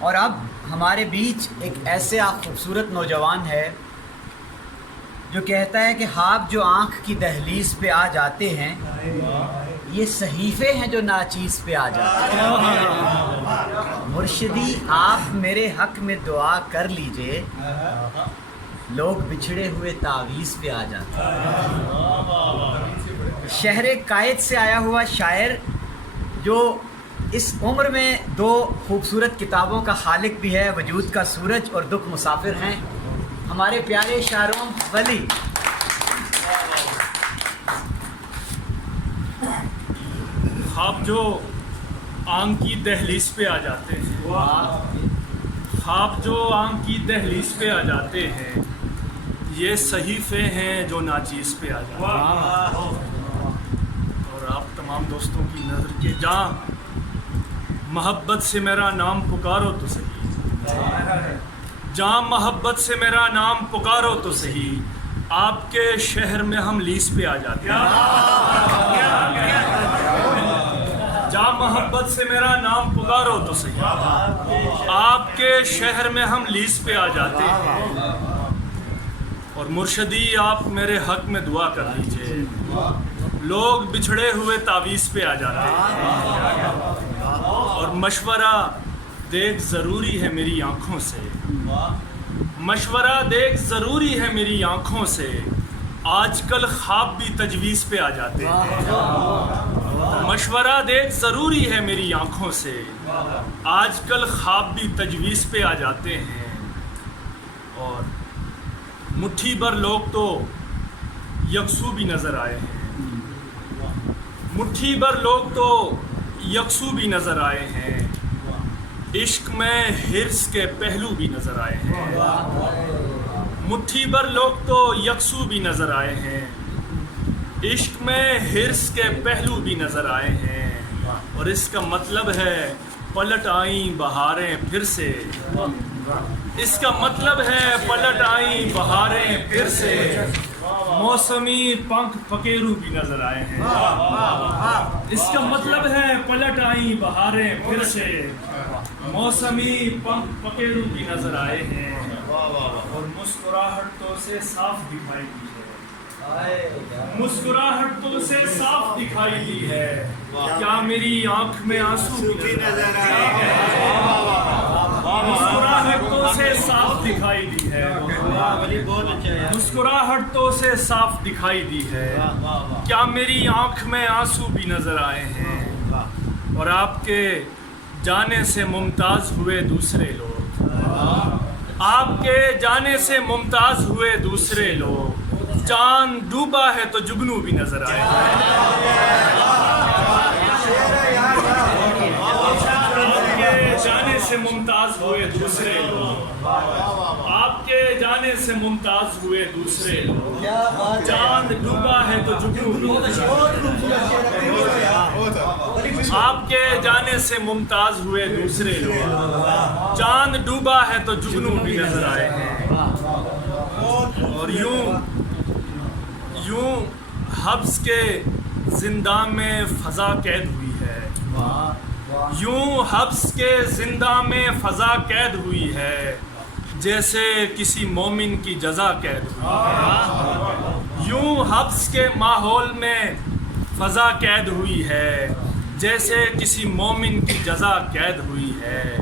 اور اب ہمارے بیچ ایک ایسے خوبصورت نوجوان ہے جو کہتا ہے کہ خواب جو آنکھ کی دہلیز پہ آ جاتے ہیں یہ صحیفے ہیں جو ناچیز پہ آ جاتے ہیں۔ مرشدی آپ میرے حق میں دعا کر لیجئے، لوگ بچھڑے ہوئے تعویذ پہ آ جاتے ہیں۔ شہر قائد سے آیا ہوا شاعر جو اس عمر میں 2 خوبصورت کتابوں کا خالق بھی ہے، وجود کا سورج اور دکھ مسافر ہیں، ہمارے پیارے شاروم ولی۔ خواب جو آنکھ کی دہلیز پہ آ جاتے ہیں، خواب جو آنکھ کی دہلیز پہ آ جاتے ہیں، یہ صحیفے ہیں جو ناچیز پہ آ جاتے ہیں۔ اور آپ تمام دوستوں کی نظر کے جاں محبت سے میرا نام پکارو تو صحیح، جاں محبت سے میرا نام پکارو تو صحیح، آپ کے شہر میں ہم لیز پہ آ جاتے ہیں۔ جاں محبت سے میرا نام پکارو تو صحیح، آپ کے شہر میں ہم لیز پہ آ جاتے ہیں۔ اور مرشدی آپ میرے حق میں دعا کر لیجئے، لوگ بچھڑے ہوئے تعویذ پہ آ جاتے ہیں۔ اور مشورہ دیکھ ضروری ہے میری آنکھوں سے، مشورہ دیکھ ضروری ہے میری آنکھوں سے، آج کل خواب بھی تجویز پہ آ جاتے ہیں۔ مشورہ دیکھ ضروری ہے میری آنکھوں سے، آج کل خواب بھی تجویز پہ آ جاتے ہیں۔ اور مٹھی بھر لوگ تو یکسو بھی نظر آئے ہیں، مٹھی بھر لوگ تو یکسو بھی نظر آئے ہیں، عشق میں حرص کے پہلو بھی نظر آئے ہیں۔ مٹھی بھر لوگ تو یکسو بھی نظر آئے ہیں، عشق میں حرص کے پہلو بھی نظر آئے ہیں۔ اور اس کا مطلب ہے پلٹ آئیں بہاریں پھر سے، اس کا مطلب ہے پلٹ آئیں بہاریں پھر سے، موسمی پنکھ پکیرو بھی نظر آئے ہیں۔ اس کا مطلب ہے پلٹ آئیں بہاریں پھر سے، موسمی پنکھ پکیرو بھی نظر آئے ہیں۔ اور مسکراہٹ تو سے صاف دکھائی دی ہے، مسکراہٹ تو سے صاف دکھائی دی ہے، کیا میری آنکھ میں آنسو بھی نظر آئے ہیں؟ مسکراہٹ تو سے صاف دکھائی دی ہے، مسکراہٹ تو سے صاف دکھائی دی ہے، کیا میری آنکھ میں آنسو بھی نظر آئے ہیں؟ اور آپ کے جانے سے ممتاز ہوئے دوسرے لوگ، آپ کے جانے سے ممتاز ہوئے دوسرے لوگ، چاند ڈوبا ہے تو جگنو بھی نظر آئے جانے سے ممتاز ہوئے دوسرے لوگ، آپ کے جانے سے ممتاز ہوئے دوسرے لوگ، چاند ڈوبا ہے تو جگنو بھی آپ کے جانے سے ممتاز ہوئے دوسرے لوگ، چاند ڈوبا ہے تو جگنو بھی نظر آئے ہیں۔ اور یوں حبس کے زندان میں فضا قید ہوئی ہے، یوں حبس کے زندان میں فضا قید ہوئی ہے، جیسے کسی مومن کی جزا قید ہوئی ہے۔ یوں حبس کے ماحول میں فضا قید ہوئی ہے، جیسے کسی مومن کی جزا قید ہوئی ہے۔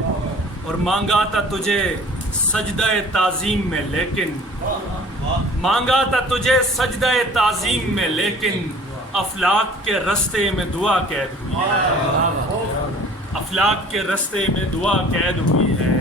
اور مانگا تھا تجھے سجدہ تعظیم میں لیکن، مانگا تھا تجھے سجدہ تعظیم میں لیکن، افلاک کے رستے میں دعا قید ہوئی ہے، افلاک کے رستے میں دعا قید ہوئی ہے۔